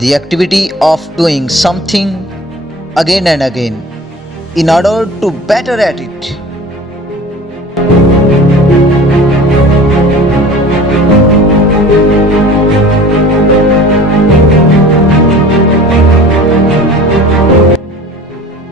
The activity of doing something again and again in order to better at it.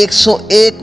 101